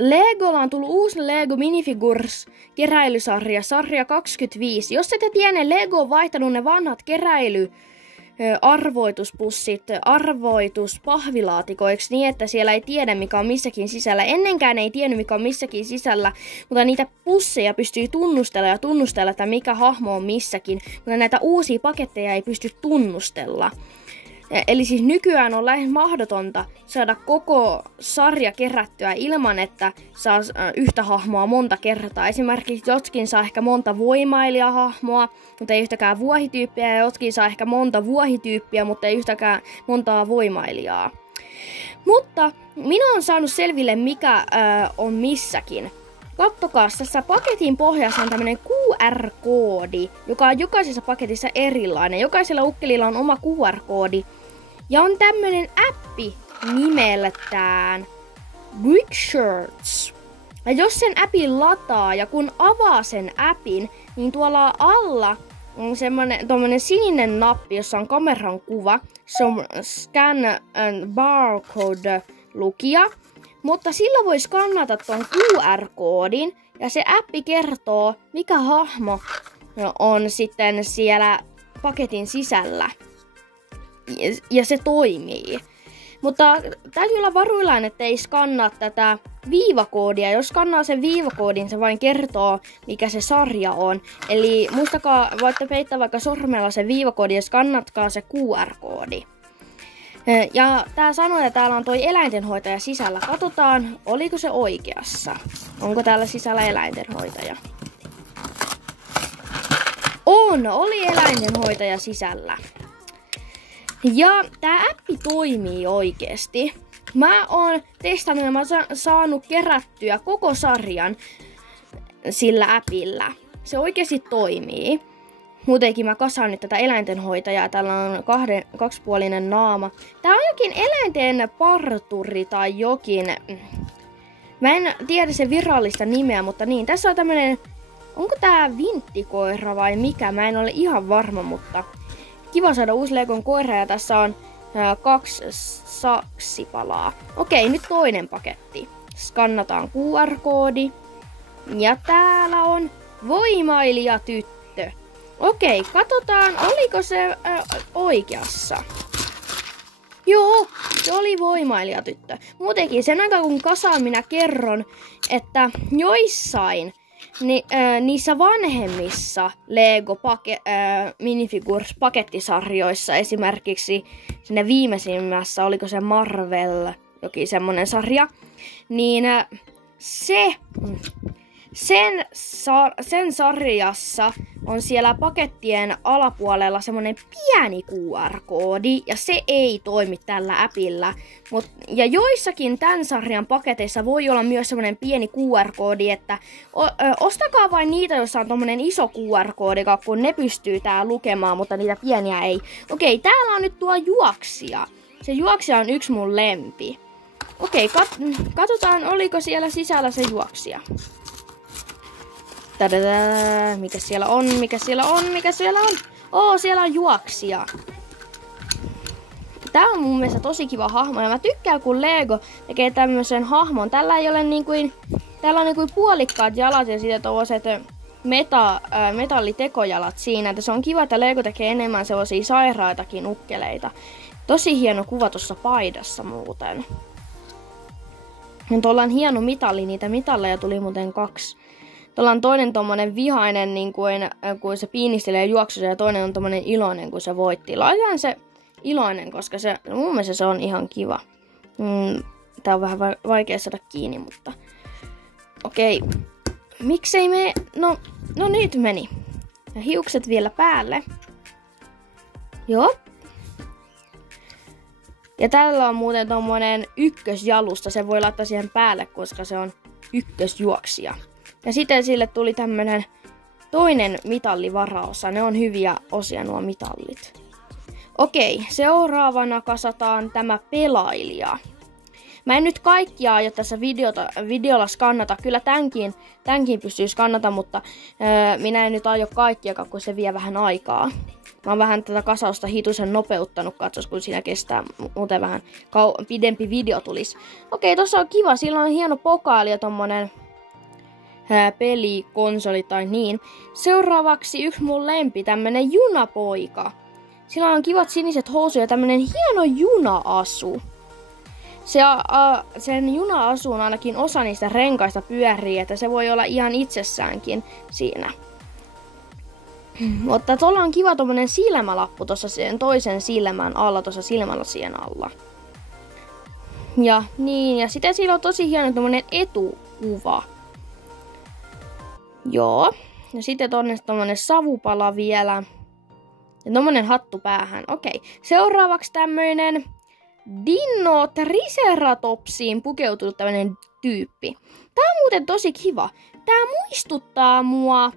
Legolla on tullut uusi Lego Minifigures keräilysarja, sarja 25. Jos ette tiedä, Lego on vaihtanut ne vanhat arvoituspussit arvoituspahvilaatikoiksi niin, että siellä ei tiedä mikä on missäkin sisällä. Ennenkään ei tiennyt mikä on missäkin sisällä, mutta niitä pusseja pystyy tunnustella, että mikä hahmo on missäkin, mutta näitä uusia paketteja ei pysty tunnustella. Eli siis nykyään on lähes mahdotonta saada koko sarja kerättyä ilman, että saa yhtä hahmoa monta kertaa. Esimerkiksi jotkin saa ehkä monta voimailijahahmoa, mutta ei yhtäkään vuohityyppiä, ja jotkin saa ehkä monta vuohityyppiä, mutta ei yhtäkään montaa voimailijaa. Mutta minä olen saanut selville, mikä on missäkin. Kattokaa, tässä paketin pohjassa on tämmönen QR-koodi, joka on jokaisessa paketissa erilainen. Jokaisella ukkelilla on oma QR-koodi. Ja on tämmönen appi nimeltään Brickshirts. Ja jos sen appin lataa ja kun avaa sen appin, niin tuolla alla on tommonen sininen nappi, jossa on kameran kuva. Se on Scan and Barcode-lukija. Mutta sillä voi skannata ton QR-koodin ja se appi kertoo, mikä hahmo on sitten siellä paketin sisällä. Ja se toimii. Mutta täytyy olla varuillaan, ettei skannaa tätä viivakoodia. Jos skannaa sen viivakoodin, se vain kertoo, mikä se sarja on. Eli muistakaa, voitte peittää vaikka sormella sen viivakoodin ja skannatkaa se QR-koodi. Ja tää sanoo, että täällä on toi eläintenhoitaja sisällä. Katsotaan, oliko se oikeassa. Onko täällä sisällä eläintenhoitaja? Oli eläintenhoitaja sisällä. Ja tää appi toimii oikeesti. Mä oon testannut ja mä oon saanut kerättyä koko sarjan sillä appilla. Se oikeesti toimii. Muutenkin mä kasaan nyt tätä eläintenhoitajaa. Täällä on kaksipuolinen naama. Tää on jokin eläinten parturi tai jokin. Mä en tiedä sen virallista nimeä, mutta niin. Tässä on tämmönen, onko tää vinttikoira vai mikä? Mä en ole ihan varma, mutta kiva saada uusi Legon koira ja tässä on 2 saksipalaa. Okei, nyt toinen paketti. Skannataan QR-koodi. Ja täällä on voimailijatyttö. Okei, katsotaan, oliko se oikeassa. Joo, se oli voimailijatyttö. Muutenkin sen aikaa kun kasaan minä kerron, että joissain niissä vanhemmissa Lego Minifigures pakettisarjoissa, esimerkiksi sinne viimeisimmässä, oliko se Marvel, jokin semmonen sarja, niin sen sarjassa on siellä pakettien alapuolella semmonen pieni QR-koodi ja se ei toimi tällä appilla. Ja joissakin tämän sarjan paketeissa voi olla myös semmonen pieni QR-koodi, että ostakaa vain niitä, joissa on tommonen iso QR-koodi, kun ne pystyy tää lukemaan, mutta niitä pieniä ei. Okei, täällä on nyt tuo juoksija. Se juoksija on yksi mun lempi. Okei, katsotaan oliko siellä sisällä se juoksija. Tadada, mikä siellä on? Siellä on juoksija. Tää on mun mielestä tosi kiva hahmo ja mä tykkään kun Lego tekee tämmösen hahmon. Tällä ei ole täällä on puolikkaat jalat ja sitten toiset metallitekojalat siinä. Että se on kiva, että Lego tekee enemmän sellaisia sairaitakin ukkeleita. Tosi hieno kuva tuossa paidassa muuten. Tuolla on hieno mitalli, niitä mitalleja tuli muuten 2. Tuolla on toinen tommonen vihainen, niin kuin se piinistelee juoksussa, ja toinen on tommonen iloinen, kun se voitti. Laitetaan se iloinen, koska mun mielestä se on ihan kiva. Tää on vähän vaikea saada kiinni, mutta okei. Miksei me... No nyt meni. Ja hiukset vielä päälle. Joo. Ja tällä on muuten tommonen ykkösjalusta. Se voi laittaa siihen päälle, koska se on ykkösjuoksija. Ja sitten sille tuli tämmönen toinen mitallivaraosa. Ne on hyviä osia nuo mitallit. Okei, seuraavana kasataan tämä pelailija. Mä en nyt kaikkia aio tässä videolla skannata. Kyllä tämänkin pystyy skannata, mutta minä en nyt aio kaikkia, kun se vie vähän aikaa. Mä oon vähän tätä kasausta hitusen nopeuttanut, katsos kun siinä kestää muuten vähän pidempi video tulis. Okei, tossa on kiva, sillä on hieno pokaali ja tommonen pelikonsoli tai niin. Seuraavaksi yksi mun lempi, tämmönen junapoika. Sillä on kivat siniset housut ja tämmönen hieno juna-asu. Sen juna-asuun ainakin osa niistä renkaista pyörii, että se voi olla ihan itsessäänkin siinä. Mutta tuolla on kiva tommonen silmälappu tuossa sen toisen silmän alla, tuossa silmälasien alla. Ja niin, ja sitten sillä on tosi hieno tommonen etukuva. Joo, ja sitten tommonen savupala vielä. Ja tommonen hattu päähän. Okei, seuraavaksi tämmöinen Dino Triceratopsiin pukeutunut tämmönen tyyppi. Tää on muuten tosi kiva. Tää muistuttaa mua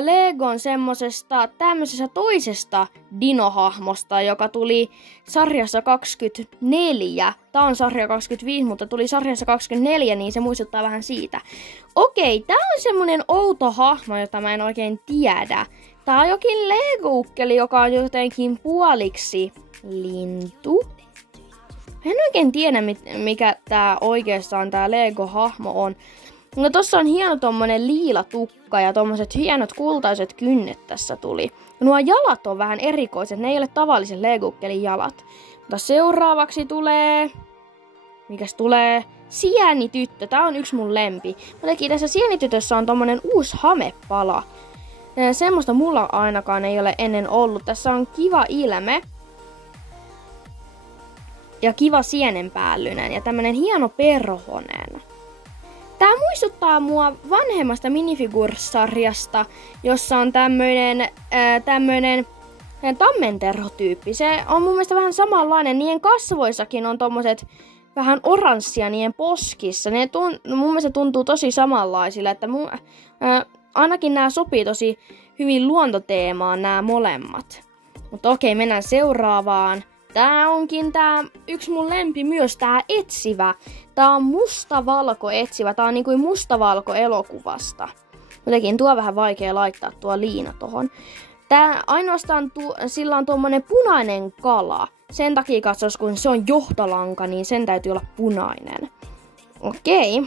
Legon semmosesta tämmöisestä toisesta dinohahmosta, joka tuli sarjassa 24. Tää on sarja 25, mutta tuli sarjassa 24, niin se muistuttaa vähän siitä. Okei, tää on semmonen outo hahmo, jota mä en oikein tiedä. Tää on jokin Lego-ukkeli, joka on jotenkin puoliksi lintu. Mä en oikein tiedä, mikä tää oikeastaan tää Lego-hahmo on. No tossa on hieno tommonen liila tukka ja tommoset hienot kultaiset kynnet tässä tuli. Nuo jalat on vähän erikoiset, ne ei ole tavallisen Lego-ukkelin jalat. Mutta seuraavaksi tulee... Mikäs tulee? Sienityttö, tää on yksi mun lempi. Mutta tässä sienitytössä on tommonen uusi hamepala. Semmoista mulla ainakaan ei ole ennen ollut. Tässä on kiva ilme. Ja kiva sienenpäällynen ja tämmönen hieno perhonen. Tää muistuttaa mua vanhemmasta minifiguursarjasta, jossa on tämmönen tammenterhotyyppi. Se on mun mielestä vähän samanlainen. Niiden kasvoissakin on tommoset vähän oranssia niiden poskissa. Mun mielestä tuntuu tosi samanlaisilla, että ainakin nämä sopii tosi hyvin luontoteemaan nämä molemmat. Mutta okei, mennään seuraavaan. Tää onkin yksi mun lempi myös, tää etsivä. Tää on mustavalko etsivä. Tää on niinku mustavalko elokuvasta. Jotenkin tuo vähän vaikea laittaa tuo liina tohon. Tää ainoastaan sillä on tuommoinen punainen kala. Sen takia katsos, kun se on johtolanka, niin sen täytyy olla punainen. Okei.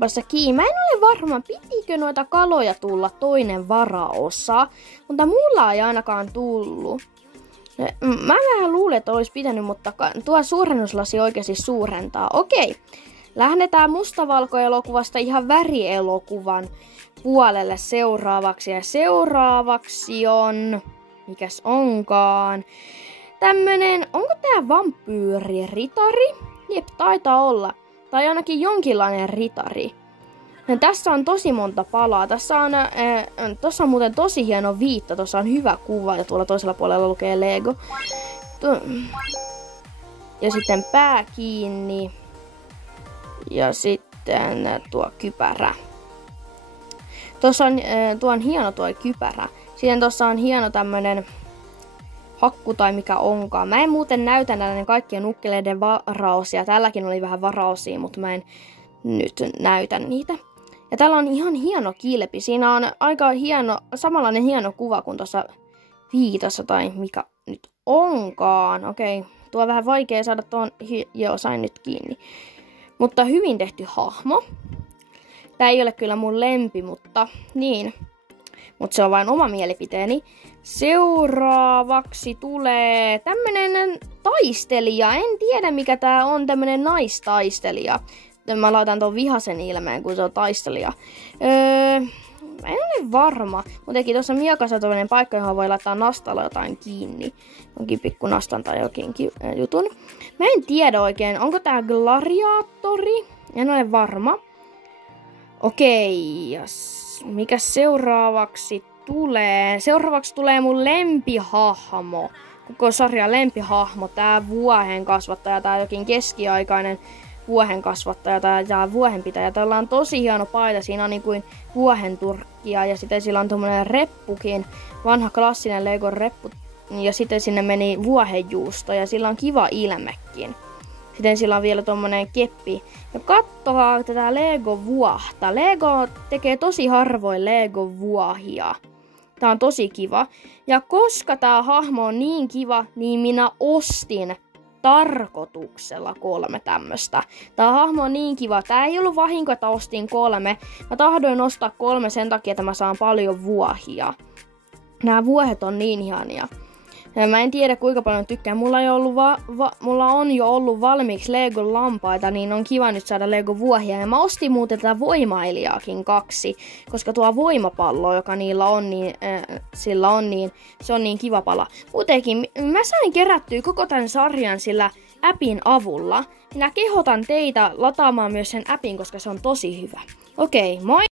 Mä se kiinni. Mä en ole varma, pitikö noita kaloja tulla toinen varaosa. Mutta mulla ei ainakaan tullut. Mä vähän luulen, että olisi pitänyt, mutta tuo suurennuslasi oikeasti suurentaa. Okei. Lähdetään mustavalkoelokuvasta ihan värielokuvan puolelle seuraavaksi. Ja seuraavaksi on... Mikäs onkaan? Tämmönen... Onko tää vampyyriritari? Jep, taitaa olla. Tai ainakin jonkinlainen ritari. Ja tässä on tosi monta palaa. Tossa on muuten tosi hieno viitta. Tossa on hyvä kuva ja tuolla toisella puolella lukee Lego. Ja sitten pää kiinni. Ja sitten tuo kypärä. Tuo on hieno tuo kypärä. Sitten tossa on hieno tämmönen hakku tai mikä onkaan. Mä en muuten näytä näiden kaikkien nukkeleiden varaosia. Tälläkin oli vähän varaosia, mutta mä en nyt näytä niitä. Ja täällä on ihan hieno kilpi. Siinä on aika hieno, samanlainen hieno kuva kuin tuossa viitossa tai mikä nyt onkaan. Okei, tuo on vähän vaikea saada tuon. Joo, sain nyt kiinni. Mutta hyvin tehty hahmo. Tää ei ole kyllä mun lempi, mutta niin. Mutta se on vain oma mielipiteeni. Seuraavaksi tulee tämmönen taistelija. En tiedä mikä tää on, tämmönen naistaistelija. Mä laitan ton vihasen ilmeen, kun se on taistelija. En ole varma. Muutenkin tuossa miekassa toinen paikka, johon voi laittaa nastalla jotain kiinni. Onkin pikku nastan tai jokin jutun. Mä en tiedä oikein, onko tää gladiaattori? En ole varma. Okei, mikä seuraavaksi tulee? Seuraavaksi tulee mun lempihahmo. Koko sarjan lempihahmo. Tää vuohen kasvattaja, tää jokin keskiaikainen vuohen kasvattaja tai vuohenpitäjä. Tällä on tosi hieno paita. Siinä on niin kuin vuohen turkkia ja sitten sillä on tommonen reppukin. Vanha klassinen Lego reppu. Ja sitten sinne meni vuohenjuusto ja sillä on kiva ilmekin. Sitten sillä on vielä tommonen keppi. Ja kattokaa tätä Lego-vuohta. Lego tekee tosi harvoin Lego-vuohia. Tää on tosi kiva. Ja koska tää hahmo on niin kiva, niin minä ostin tarkoituksella 3 tämmöstä. Tää hahmo on niin kiva. Tää ei ollut vahinko, että ostin 3. Mä tahdoin ostaa 3 sen takia, että mä saan paljon vuohia. Nämä vuohet on niin ihania. Mä en tiedä kuinka paljon tykkään. Mulla on jo ollut valmiiksi Lego lampaita, niin on kiva nyt saada Lego vuohia. Ja mä ostin muuten tätä voimailijaakin 2, koska tuo voimapallo, joka niillä on, niin, se on niin kiva pala. Muutenkin, mä sain kerättyä koko tämän sarjan sillä appin avulla. Minä kehotan teitä lataamaan myös sen appin, koska se on tosi hyvä. Okei, moi!